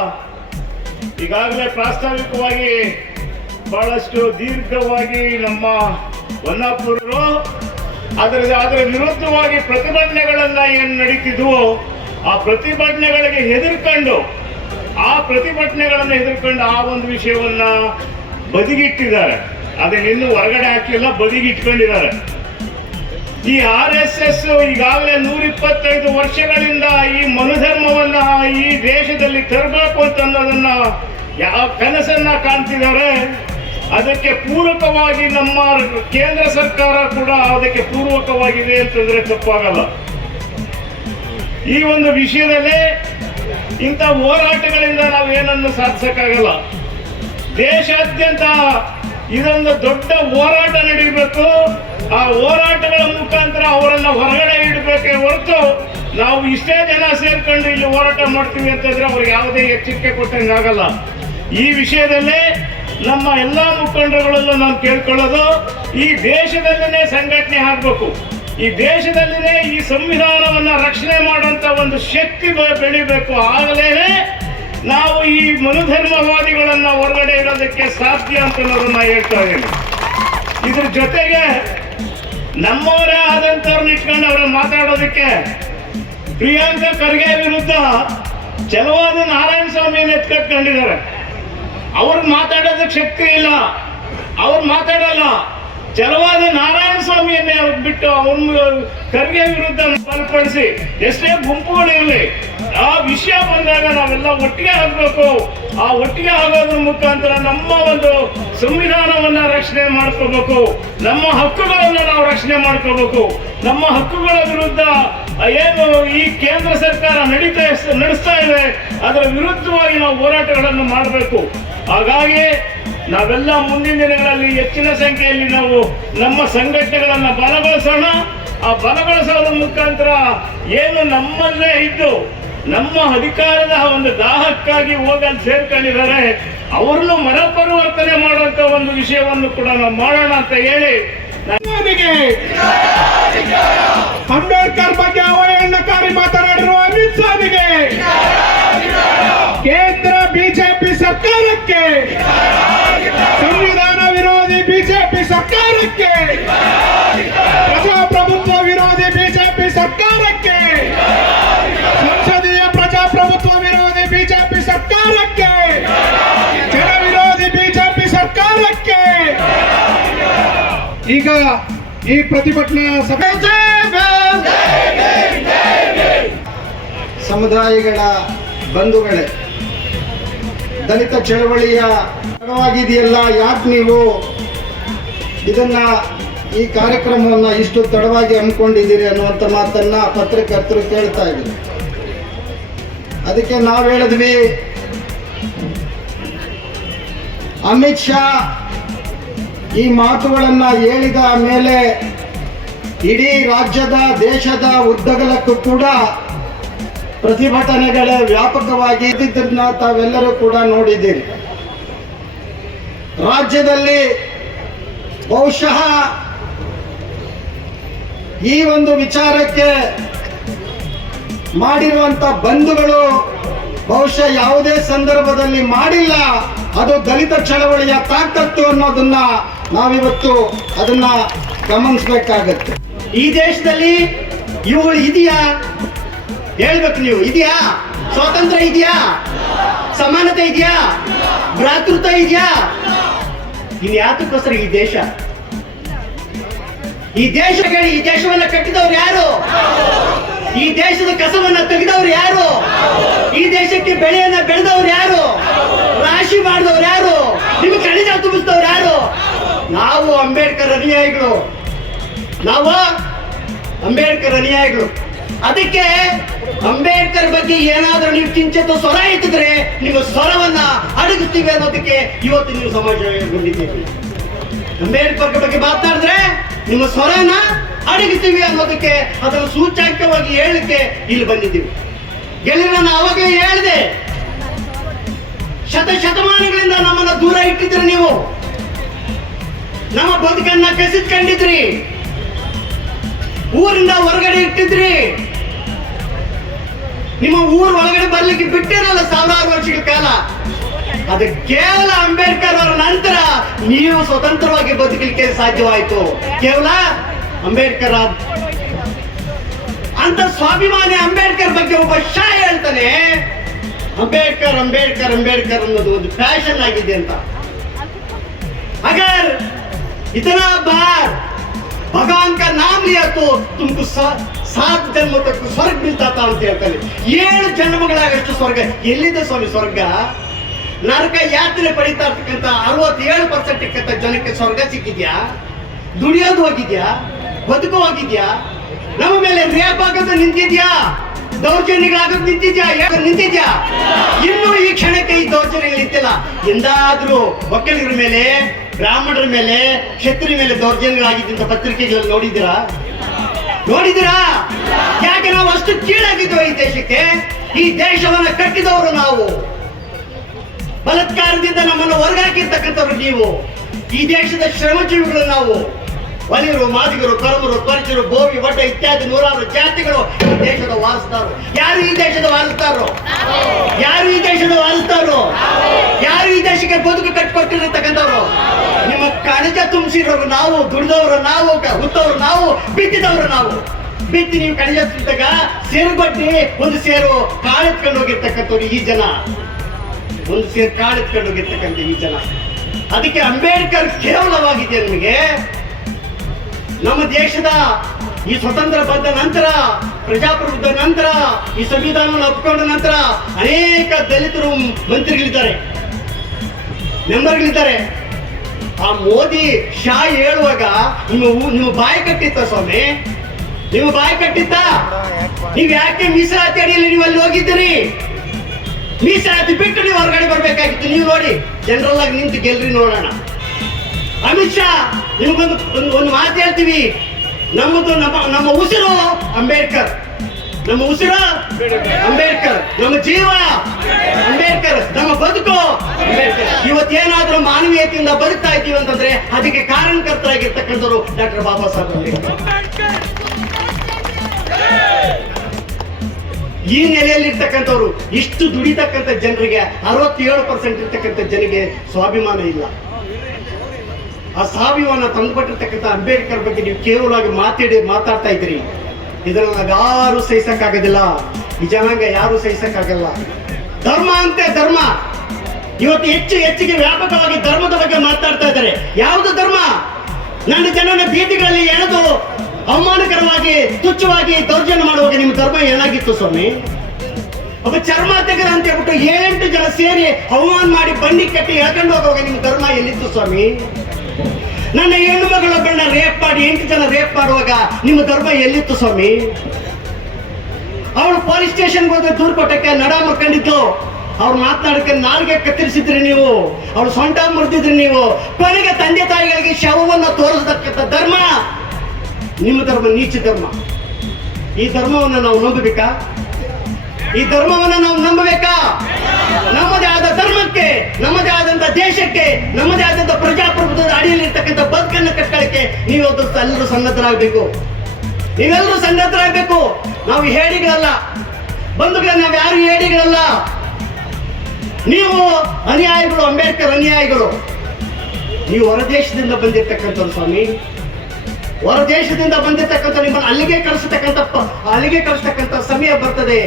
ಈಗಾಗಲೇ ಪ್ರಾಸ್ತಾವಿಕವಾಗಿ ಬಹಳಷ್ಟು ದೀರ್ಘವಾಗಿ ನಮ್ಮ ವನ್ನಾಪುರರು ಅದರ ವಿರುದ್ಧವಾಗಿ ಪ್ರತಿಭಟನೆಗಳನ್ನ ಏನು ನಡೀತಿದ್ವು, ಆ ಪ್ರತಿಭಟನೆಗಳಿಗೆ ಹೆದರ್ಕೊಂಡು ಆ ಒಂದು ವಿಷಯವನ್ನ ಬದಿಗಿಟ್ಟಿದ್ದಾರೆ. ಅದನ್ನ ಇನ್ನೂ ಹೊರಗಡೆ ಹಾಕಿಲ್ಲ, ಬದಿಗಿಟ್ಕೊಂಡಿದ್ದಾರೆ. ಈ RSS ಈಗಾಗಲೇ 125 ವರ್ಷಗಳಿಂದ ಈ ಮನುಧರ್ಮವನ್ನ ಈ ದೇಶದಲ್ಲಿ ತರಬೇಕು ಅಂತ ಅನ್ನೋದನ್ನ ಯಾವ ಕನಸನ್ನ ಕಾಣ್ತಿದ್ದಾರೆ. ಅದಕ್ಕೆ ಪೂರಕವಾಗಿ ನಮ್ಮ ಕೇಂದ್ರ ಸರ್ಕಾರ ಕೂಡ ಅದಕ್ಕೆ ಪೂರ್ವಕವಾಗಿದೆ ಅಂತಂದ್ರೆ ತಪ್ಪಾಗಲ್ಲ. ಈ ಒಂದು ವಿಷಯದಲ್ಲಿ ಇಂಥ ಹೋರಾಟಗಳಿಂದ ನಾವು ಏನನ್ನು ಸಾಧಿಸಕ್ಕಾಗಲ್ಲ. ದೇಶಾದ್ಯಂತ ಇದೊಂದು ದೊಡ್ಡ ಹೋರಾಟ ನಡೀಬೇಕು. ಆ ಹೋರಾಟಗಳ ಮುಖಾಂತರ ಅವರನ್ನ ಹೊರಗಡೆ ಇಡಬೇಕೇ ಹೊರತು ನಾವು ಇಷ್ಟೇ ಜನ ಸೇರ್ಕೊಂಡು ಇಲ್ಲಿ ಹೋರಾಟ ಮಾಡ್ತೀವಿ ಅಂತಂದ್ರೆ ಅವ್ರಿಗೆ ಯಾವುದೇ ಎಚ್ಚರಿಕೆ ಕೊಟ್ಟಂಗಾಗಲ್ಲ. ಈ ವಿಷಯದಲ್ಲಿ ನಮ್ಮ ಎಲ್ಲ ಮುಖಂಡರುಗಳಲ್ಲೂ ನಾನು ಕೇಳ್ಕೊಳ್ಳೋದು, ಈ ದೇಶದಲ್ಲೇ ಸಂಘಟನೆ ಆಗಬೇಕು. ಈ ದೇಶದಲ್ಲಿನೇ ಈ ಸಂವಿಧಾನವನ್ನ ರಕ್ಷಣೆ ಮಾಡುವಂತ ಒಂದು ಶಕ್ತಿ ಬೆಳಿಬೇಕು. ಆಗಲೇ ನಾವು ಈ ಮನುಧರ್ಮವಾದಿಗಳನ್ನ ಹೊರಗಡೆ ಇಡೋದಕ್ಕೆ ಸಾಧ್ಯ ಅಂತ ಅನ್ನೋದನ್ನ ಹೇಳ್ತಾ ಇದ್ದೀನಿ. ಇದ್ರ ಜೊತೆಗೆ ನಮ್ಮವರೇ ಆದಂತವ್ರನ್ನ ಇಟ್ಕೊಂಡು ಅವ್ರನ್ನ ಮಾತಾಡೋದಕ್ಕೆ ಪ್ರಿಯಾಂಕಾ ಖರ್ಗೆ ವಿರುದ್ಧ ಛಲವಾದ ನಾರಾಯಣ ಸ್ವಾಮಿಯನ್ನು ಎತ್ಕಟ್ಕೊಂಡಿದ್ದಾರೆ. ಅವ್ರಿಗೆ ಮಾತಾಡೋದಕ್ಕೆ ಶಕ್ತಿ ಇಲ್ಲ, ಅವ್ರು ಮಾತಾಡಲ್ಲ. ಛಲವಾದ ನಾರಾಯಣ ಸ್ವಾಮಿಯನ್ನೇ ಬಿಟ್ಟು ಅವನು ಖರ್ಗೆ ವಿರುದ್ಧ ಬಲಪಡಿಸಿ ಎಷ್ಟೇ ಗುಂಪುಗಳಿರಲಿ ಆ ವಿಷಯ ಬಂದಾಗ ನಾವೆಲ್ಲ ಒಟ್ಟಿಗೆ ಆಗಬೇಕು. ಆ ಒಟ್ಟಿಗೆ ಆಗೋದ್ರ ಮುಖಾಂತರ ನಮ್ಮ ಒಂದು ಸಂವಿಧಾನವನ್ನ ರಕ್ಷಣೆ ಮಾಡ್ಕೋಬೇಕು, ನಮ್ಮ ಹಕ್ಕುಗಳನ್ನ ನಾವು ರಕ್ಷಣೆ ಮಾಡ್ಕೋಬೇಕು. ನಮ್ಮ ಹಕ್ಕುಗಳ ವಿರುದ್ಧ ಏನು ಈ ಕೇಂದ್ರ ಸರ್ಕಾರ ನಡೆಸ್ತಾ ಇದೆ ಅದರ ವಿರುದ್ಧವಾಗಿ ನಾವು ಹೋರಾಟಗಳನ್ನು ಮಾಡಬೇಕು. ಹಾಗಾಗಿ ನಾವೆಲ್ಲ ಮುಂದಿನ ದಿನಗಳಲ್ಲಿ ಹೆಚ್ಚಿನ ಸಂಖ್ಯೆಯಲ್ಲಿ ನಾವು ನಮ್ಮ ಸಂಘಟನೆಗಳನ್ನ ಬಲಗೊಳಿಸೋಣ. ಆ ಬಲಗೊಳಿಸೋದ್ರ ಮುಖಾಂತರ ಏನು ನಮ್ಮಲ್ಲೇ ಇದ್ದು ನಮ್ಮ ಅಧಿಕಾರದ ಒಂದು ದಾಹಕ್ಕಾಗಿ ಹೋಗಲು ಸೇರ್ಕೊಂಡಿದ್ದಾರೆ ಅವ್ರನ್ನು ಮನಪರಿವರ್ತನೆ ಮಾಡುವಂತ ಒಂದು ವಿಷಯವನ್ನು ಕೂಡ ನಾವು ಮಾಡೋಣ ಅಂತ ಹೇಳಿ ಅಂಬೇಡ್ಕರ್ ಬಗ್ಗೆ ಅವಹೇಳನಕಾರಿ ಮಾತನಾಡಿರುವ ಅಮಿತ್ ಶಾಮಿಗೆ, ಕೇಂದ್ರ ಬಿಜೆಪಿ ಸರ್ಕಾರಕ್ಕೆ, ಸಂವಿಧಾನ ವಿರೋಧಿ ಬಿಜೆಪಿ ಸರ್ಕಾರಕ್ಕೆ, ಪ್ರಜಾಪ್ರಭುತ್ವ ವಿರೋಧಿ ಬಿಜೆಪಿ ಸರ್ಕಾರಕ್ಕೆ, ಸಂಸದೀಯ ಪ್ರಜಾಪ್ರಭುತ್ವ ವಿರೋಧಿ ಬಿಜೆಪಿ ಸರ್ಕಾರಕ್ಕೆ, ಜನ ವಿರೋಧಿ ಬಿಜೆಪಿ ಸರ್ಕಾರಕ್ಕೆ. ಈಗ ಈ ಪ್ರತಿಭಟನಾ ಸಭೆ ಸಮುದಾಯಗಳ ಬಂಧುಗಳೇ, ದಲಿತ ಚಳವಳಿಯ ತಡವಾಗಿದೆಯಲ್ಲ, ಯಾಕೆ ನೀವು ಇದನ್ನ ಈ ಕಾರ್ಯಕ್ರಮವನ್ನು ಇಷ್ಟು ತಡವಾಗಿ ಹಮ್ಮಿಕೊಂಡಿದ್ದೀರಿ ಅನ್ನುವಂಥ ಮಾತನ್ನ ಪತ್ರಕರ್ತರು ಕೇಳ್ತಾ ಇದ್ರು. ಅದಕ್ಕೆ ನಾವು ಹೇಳಿದ್ವಿ, ಅಮಿತ್ ಶಾ ಈ ಮಾತುಗಳನ್ನು ಹೇಳಿದ ಮೇಲೆ ಇಡೀ ರಾಜ್ಯದ ದೇಶದ ಉದ್ದಗಲಕ್ಕೂ ಕೂಡ ಪ್ರತಿಭಟನೆಗಳೇ ವ್ಯಾಪಕವಾಗಿ ಇದ್ದಿದ್ದನ್ನ ತಾವೆಲ್ಲರೂ ಕೂಡ ನೋಡಿದ್ದೀರಿ. ರಾಜ್ಯದಲ್ಲಿ ಬಹುಶಃ ಈ ಒಂದು ವಿಚಾರಕ್ಕೆ ಮಾಡಿರುವಂತ ಬಂಧುಗಳು ಬಹುಶಃ ಯಾವುದೇ ಸಂದರ್ಭದಲ್ಲಿ ಮಾಡಿಲ್ಲ. ಅದು ದಲಿತ ಚಳವಳಿಯ ತಾಕತ್ತು ಅನ್ನೋದನ್ನ ನಾವಿವತ್ತು ಅದನ್ನ ಗಮನಿಸಬೇಕಾಗತ್ತೆ. ಈ ದೇಶದಲ್ಲಿ ಇವುಗಳು ಇದೆಯಾ ಹೇಳ್ಬೇಕು ನೀವು. ಇದೆಯಾ ಸ್ವಾತಂತ್ರ್ಯ? ಇದೆಯಾ ಸಮಾನತೆ? ಇದೆಯಾ ಭ್ರಾತೃತ್ವ? ಇದೆಯಾ? ಇನ್ ಯಾತಕ್ಕೋಸ್ಕರ ಈ ದೇಶ? ಈ ದೇಶವನ್ನ ಕಟ್ಟಿದವ್ರು ಯಾರು? ಈ ದೇಶದ ಕಸವನ್ನ ತೆಗೆದವ್ರು ಯಾರು? ಈ ದೇಶಕ್ಕೆ ಬೆಳೆಯನ್ನ ಬೆಳೆದವ್ರು ಯಾರು? ರಾಶಿ ಮಾಡಿದವ್ರು ಯಾರು? ನಿಮ್ಗೆ ಖನಿಜ ತುಂಬಿಸಿದವ್ರು ಯಾರು? ನಾವು ಅಂಬೇಡ್ಕರ್ ಅನುಯಾಯಿಗಳು. ಅದಕ್ಕೆ ಅಂಬೇಡ್ಕರ್ ಬಗ್ಗೆ ಏನಾದ್ರೂ ನೀವು ಕಿಂಚಿತ್ತು ಸ್ವರ ಎತ್ತಿದ್ರೆ ನಿಮ್ಮ ಸ್ವರವನ್ನ ಅಡಗಿಸ್ತೀವಿ ಅನ್ನೋದಕ್ಕೆ ಇವತ್ತು ನೀವು ಸಮಾಜಗೊಂಡಿದ್ದೀರಿ. ಅಂಬೇಡ್ಕರ್ ಬಗ್ಗೆ ಮಾತನಾಡಿದ್ರೆ ನಿಮ್ಮ ಸ್ವರನ ಅಡಗಿಸ್ತೀವಿ ಅನ್ನೋದಕ್ಕೆ ಅದನ್ನು ಸೂಚ್ಯಂಕವಾಗಿ ಹೇಳಲಿಕ್ಕೆ ಇಲ್ಲಿ ಬಂದಿದ್ದೀವಿ. ಗೆಳೆಯರ ನಾನು ಅವಾಗಲೇ ಹೇಳಿದೆ, ಶತಮಾನಗಳಿಂದ ನಮ್ಮನ್ನ ದೂರ ಇಟ್ಟಿದ್ರಿ ನೀವು, ನಮ್ಮ ಬದುಕನ್ನ ಕಸಿದ್ಕೊಂಡಿದ್ರಿ, ಊರಿಂದ ಹೊರಗಡೆ ಇಟ್ಟಿದ್ರಿ. ನಿಮ್ಮ ಊರ್ ಒಳಗಡೆ ಬರ್ಲಿಕ್ಕೆ ಬಿಟ್ಟಿರಲ್ಲ ಸಾವಿರಾರು ವರ್ಷಗಳ ಕಾಲ. ಅದು ಕೇವಲ ಅಂಬೇಡ್ಕರ್ ಅವರ ನಂತರ ನೀವು ಸ್ವತಂತ್ರವಾಗಿ ಬದುಕಲಿಕ್ಕೆ ಸಾಧ್ಯವಾಯಿತು. ಕೇವಲ ಅಂಬೇಡ್ಕರ್ ಅಂತ ಸ್ವಾಭಿಮಾನಿ ಅಂಬೇಡ್ಕರ್ ಬಗ್ಗೆ ಒಬ್ಬ ಶಾ ಹೇಳ್ತಾನೆ, ಅಂಬೇಡ್ಕರ್ ಅಂಬೇಡ್ಕರ್ ಅಂಬೇಡ್ಕರ್ ಅನ್ನೋದು ಒಂದು ಫ್ಯಾಷನ್ ಆಗಿದೆ ಅಂತ. ಅಗರ್ ಇತನಾ ಬಾರ್ ಭಗವಾನ್ का नाम लिया तो तुमको 7 जन्म तक ಸ್ವರ್ಗ ಮಿಲ್ತಾತ ಅಂತ ಹೇಳ್ತಾನೆ. 7 ಜನ್ಮಗಳಾಗಷ್ಟು ಸ್ವರ್ಗ ಎಲ್ಲಿದೆ ಸ್ವಾಮಿ? ಸ್ವರ್ಗ ನರಕ ಯಾತ್ರೆ ಪಡಿತಾ ಇರ್ತಕ್ಕಂಥ 67% ಜನಕ್ಕೆ ಸ್ವರ್ಗ ಸಿಕ್ಕಿದ್ಯಾ? ದುಡಿಯೋದು ಹೋಗಿದ್ಯಾ? ಬದುಕು ಹೋಗಿದ್ಯಾ? ನಮ್ಮ ಮೇಲೆ ರೇಪ್ ಆಗೋದು ನಿಂತಿದ್ಯಾ? ದೌರ್ಜನ್ಯಗಳಾಗೋದು ನಿಂತಿದ್ಯಾ? ನಿಂತಿದ್ಯಾ? ಇನ್ನು ಈ ಕ್ಷಣಕ್ಕೆ ಈ ದೌರ್ಜನ್ಯಗಳು ನಿಂತಿಲ್ಲ. ಎಂದಾದ್ರೂ ಒಕ್ಕಲಿಗರ ಮೇಲೆ, ಬ್ರಾಹ್ಮಣರ ಮೇಲೆ, ಕ್ಷತ್ರಿಯ ಮೇಲೆ ದೌರ್ಜನ್ಯಗಳಾಗಿದ್ದಂತ ಪತ್ರಿಕೆಗಳಲ್ಲಿ ನೋಡಿದ್ದೀರಾ? ಯಾಕೆ ನಾವು ಅಷ್ಟು ಕೀಳಾಗಿದ್ವು ಈ ದೇಶಕ್ಕೆ? ಈ ದೇಶವನ್ನ ಕಟ್ಟಿದವರು ನಾವು. ಬಲಾತ್ಕಾರದಿಂದ ನಮ್ಮನ್ನು ಹೊರಗಾಕಿರ್ತಕ್ಕಂಥವ್ರು ನೀವು. ಈ ದೇಶದ ಶ್ರಮಜೀವಿಗಳು ನಾವು. ವಲಿಯರು, ಮಾದಿಗರು, ಕರಮರು, ಪರಿಚರು, ಬೋವಿ, ಒಡ್ಡ ಇತ್ಯಾದಿ 100 ಜಾತಿಗಳು ಈ ದೇಶದ ವಾರಸ್ತಾರು. ಯಾರು ಈ ದೇಶದ ವಾರಸ್ತಾರು? ಯಾರು ಈ ದೇಶದ ವಾರಸ್ತಾರು? ಯಾರು ಈ ದೇಶಕ್ಕೆ ಬದುಕು ಕಟ್ಟಿಕೊಟ್ಟಿರತಕ್ಕಂಥವ್ರು? ನಿಮ್ಮ ಕಣಜ ತುಂಬಿಸಿರೋರು ನಾವು, ದುಡಿದವರು ನಾವು, ಹುತ್ತವರು ನಾವು, ಬಿತ್ತಿದವರು ನಾವು. ಬಿತ್ತಿ ನೀವು ಕಣಜ ತುಂಬಿದಾಗ ಸೇರು ಬಡ್ಡಿ ಒಂದು ಸೇರು ಕಾಳೆತ್ಕೊಂಡು ಹೋಗಿರ್ತಕ್ಕಂಥವ್ರು ಈ ಜನ. ಒಂದು ಸೇರು ಕಾಳೆತ್ಕೊಂಡು ಹೋಗಿರ್ತಕ್ಕಂಥ ಈ ಜನ. ಅದಕ್ಕೆ ಅಂಬೇಡ್ಕರ್ ಕೇವಲವಾಗಿದೆ ನಿಮಗೆ. ನಮ್ಮ ದೇಶದ ಈ ಸ್ವತಂತ್ರ ಬಂದ ನಂತರ, ಪ್ರಜಾಪ್ರಭುತ್ವದ ನಂತರ, ಈ ಸಂವಿಧಾನವನ್ನು ಒಪ್ಪಿಕೊಂಡ ನಂತರ ಅನೇಕ ದಲಿತರು ಮಂತ್ರಿಗಳಿದ್ದಾರೆ, ಮೆಂಬರ್ಗಳಿದ್ದಾರೆ. ಆ ಮೋದಿ ಶಾ ಹೇಳುವಾಗ ನಿಮ್ಮ ಬಾಯಿ ಕಟ್ಟಿತ್ತ ಸ್ವಾಮಿ? ನೀವು ಬಾಯಿ ಕಟ್ಟಿತ್ತ? ನೀವು ಯಾಕೆ ಮೀಸಲಾತಿ ಅಡಿಯಲ್ಲಿ ನೀವು ಅಲ್ಲಿ ಹೋಗಿದ್ದೀರಿ? ಮೀಸಲಾತಿ ಬಿಟ್ಟು ನೀವು ಹೊರಗಡೆ ಬರ್ಬೇಕಾಗಿತ್ತು. ನೀವು ನೋಡಿ, ಜನರಲ್ ಆಗಿ ನಿಂತು ಗೆಲ್ರಿ ನೋಡೋಣ. ಅಮಿತ್ ಶಾ, ನಿಮಗೊಂದು ಮಾತು ಹೇಳ್ತೀವಿ. ನಮ್ಮ ಉಸಿರು ಅಂಬೇಡ್ಕರ್, ನಮ್ಮ ಉಸಿರು ಅಂಬೇಡ್ಕರ್, ನಮ್ಮ ಜೀವ ಅಂಬೇಡ್ಕರ್, ನಮ್ಮ ಬದುಕು ಅಂಬೇಡ್ಕರ್. ಇವತ್ತೇನಾದ್ರೂ ಮಾನವೀಯತೆಯಿಂದ ಬದುಕ್ತಾ ಇದ್ದೀವಿ ಅಂತಂದ್ರೆ ಅದಕ್ಕೆ ಕಾರಣಕರ್ತರಾಗಿರ್ತಕ್ಕಂಥವ್ರು ಡಾಕ್ಟರ್ ಬಾಬಾ ಸಾಹೇಬ್ ಅಂಬೇಡ್ಕರ್. ಈ ನೆಲೆಯಲ್ಲಿ ಇರ್ತಕ್ಕಂಥವ್ರು, ಇಷ್ಟು ದುಡಿತಕ್ಕಂಥ ಜನರಿಗೆ 67% ಇರ್ತಕ್ಕಂಥ ಜನರಿಗೆ ಸ್ವಾಭಿಮಾನ ಇಲ್ಲ. ಆ ಸ್ವಾಭಿಮಾನ ತಂದುಕೊಟ್ಟಿರ್ತಕ್ಕಂಥ ಅಂಬೇಡ್ಕರ್ ಬಗ್ಗೆ ನೀವು ಕೇವಲವಾಗಿ ಮಾತಾಡ್ತಾ ಇದ್ದೀರಿ. ಇದನ್ನ ಯಾರು ಸಹಿಸಕ್ಕಾಗೋದಿಲ್ಲ. ಈ ಜನಾಂಗ ಯಾರು ಸಹಿಸಕ್ಕಾಗಲ್ಲ. ಧರ್ಮ ಅಂತೆ ಧರ್ಮ. ಇವತ್ತು ಹೆಚ್ಚಿಗೆ ವ್ಯಾಪಕವಾಗಿ ಧರ್ಮದ ಬಗ್ಗೆ ಮಾತಾಡ್ತಾ ಇದ್ದಾರೆ. ಯಾವುದು ಧರ್ಮ? ನನ್ನ ಜನನ ಬೀದಿಗಳಲ್ಲಿ ಎಳೆದು ಅವಮಾನಕರವಾಗಿ, ತುಚ್ಛವಾಗಿ ದೌರ್ಜನ್ಯ ಮಾಡುವಾಗ ನಿಮ್ಮ ಧರ್ಮ ಏನಾಗಿತ್ತು ಸ್ವಾಮಿ? ಒಬ್ಬ ಚರ್ಮ ತೆಗೆದ ಅಂತ ಹೇಳ್ಬಿಟ್ಟು 7-8 ಜನ ಸೇರಿ ಅವಮಾನ ಮಾಡಿ ಬನ್ನಿ ಕಟ್ಟಿ ಎಳ್ಕೊಂಡು ಹೋಗುವಾಗ ನಿಮ್ಮ ಧರ್ಮ ಎಲ್ಲಿತ್ತು ಸ್ವಾಮಿ? ನನ್ನ ಹೆಣ್ಣು ಮಗಳೊಬ್ಬಳನ್ನ ರೇಪ್ ಮಾಡಿ 8 ಜನ ರೇಪ್ ಮಾಡುವಾಗ ನಿಮ್ಮ ಧರ್ಮ ಎಲ್ಲಿತ್ತು ಸ್ವಾಮಿ? ಅವಳು ಪೊಲೀಸ್ ಸ್ಟೇಷನ್ಗೆ ಹೋದ ದೂರು ಕೊಟ್ಟಕ್ಕೆ ನಡ ಮಕ್ಕಂಡಿದ್ದು. ಅವ್ರು ಮಾತನಾಡಕ್ಕೆ ನಾಲ್ಗೆ ಕತ್ತರಿಸಿದ್ರಿ ನೀವು, ಅವಳು ಸೊಂಟ ಮುರಿದಿದ್ರಿ ನೀವು. ಕೊನೆಗೆ ತಂದೆ ತಾಯಿಗಳಿಗೆ ಶವವನ್ನು ತೋರಿಸತಕ್ಕಂಥ ಧರ್ಮ ನಿಮ್ಮ ಧರ್ಮ, ನೀಚ ಧರ್ಮ. ಈ ಧರ್ಮವನ್ನು ನಾವು ನಂಬಬೇಕಾ? ಈ ಧರ್ಮವನ್ನು ನಾವು ನಂಬಬೇಕಾ? ನಮ್ಮದೇ ಆದ ಧರ್ಮಕ್ಕೆ, ನಮ್ಮದೇ ಆದಂತ ದೇಶಕ್ಕೆ, ನಮ್ಮದೇ ಆದಂತ ಪ್ರಜಾಪ್ರಭುತ್ವದ ಅಡಿಯಲ್ಲಿ ಇರ್ತಕ್ಕಂಥ ಬದುಕನ್ನು ಕಟ್ಕೊಳ್ಳಕ್ಕೆ ಎಲ್ಲರೂ ಸನ್ನದ್ಧರಾಗಬೇಕು. ನೀವೆಲ್ಲರೂ ಸನ್ನದ್ಧರಾಗಬೇಕು. ನಾವು ಹೇಡಿಗಳಲ್ಲ ಬಂಧುಗಳೇ, ನಾವು ಯಾರು ಹೇಡಿಗಳಲ್ಲ. ನೀವು ಅನುಯಾಯಿಗಳು, ಅಂಬೇಡ್ಕರ್ ಅನುಯಾಯಿಗಳು. ನೀವು ಹೊರದೇಶದಿಂದ ಬಂದಿರ್ತಕ್ಕಂಥವ್ರು ಸ್ವಾಮಿ. ಹೊರದೇಶದಿಂದ ಬಂದಿರ್ತಕ್ಕಂಥ ನಿಮ್ಮನ್ನು ಅಲ್ಲಿಗೆ ಕಳಿಸ್ತಕ್ಕಂಥ ಸಮಯ ಬರ್ತದೆ.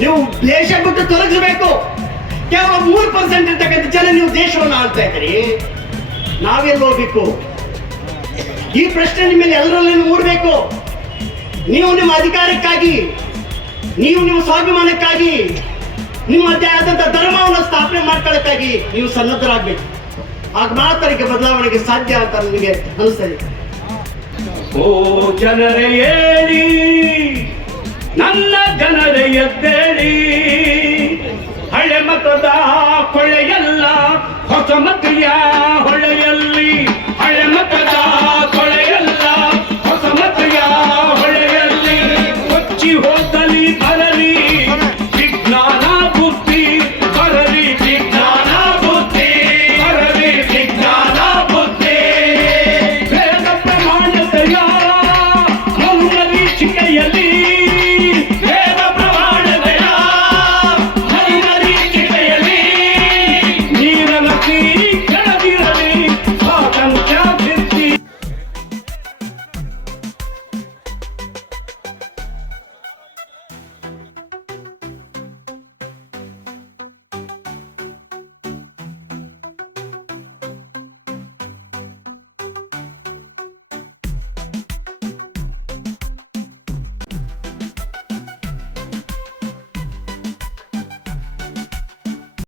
ನೀವು ದೇಶ ಬಿಟ್ಟು ತೊಲಗಿಸಬೇಕು. ಕೇವಲ 3% ಇರ್ತಕ್ಕಂಥ ಜನ ನೀವು ದೇಶವನ್ನು ಆಳ್ತಾ ಇದ್ದೀರಿ. ನಾವೆಲ್ಲ ಹೋಗ್ಬೇಕು? ಈ ಪ್ರಶ್ನೆ ನಿಮ್ಮಲ್ಲಿ ಎಲ್ಲರಲ್ಲಿ ಮೂಡಬೇಕು. ನೀವು ನಿಮ್ಮ ಅಧಿಕಾರಕ್ಕಾಗಿ, ನೀವು ನಿಮ್ಮ ಸ್ವಾಭಿಮಾನಕ್ಕಾಗಿ, ನಿಮ್ಮದೇ ಆದಂತ ಧರ್ಮವನ್ನು ಸ್ಥಾಪನೆ ಮಾಡ್ಕೊಳ್ಳೋಕ್ಕಾಗಿ ನೀವು ಸನ್ನದ್ಧರಾಗಬೇಕು. ಆಗ ಮಾತ್ರ ಬದಲಾವಣೆಗೆ ಸಾಧ್ಯ ಅಂತ ನನಗೆ ಅನಿಸ್ತದೆ. ಓ ಜನರೇ ಹೇಳಿ, ನನ್ನ ಜನರೇ ಎದ್ದೇಳಿ, ಹಳೆ ಮತದ ಹೊಳೆಯಲ್ಲ, ಹೊಸ ಮತಿಯ ಹೊಳೆಯಲ್ಲ.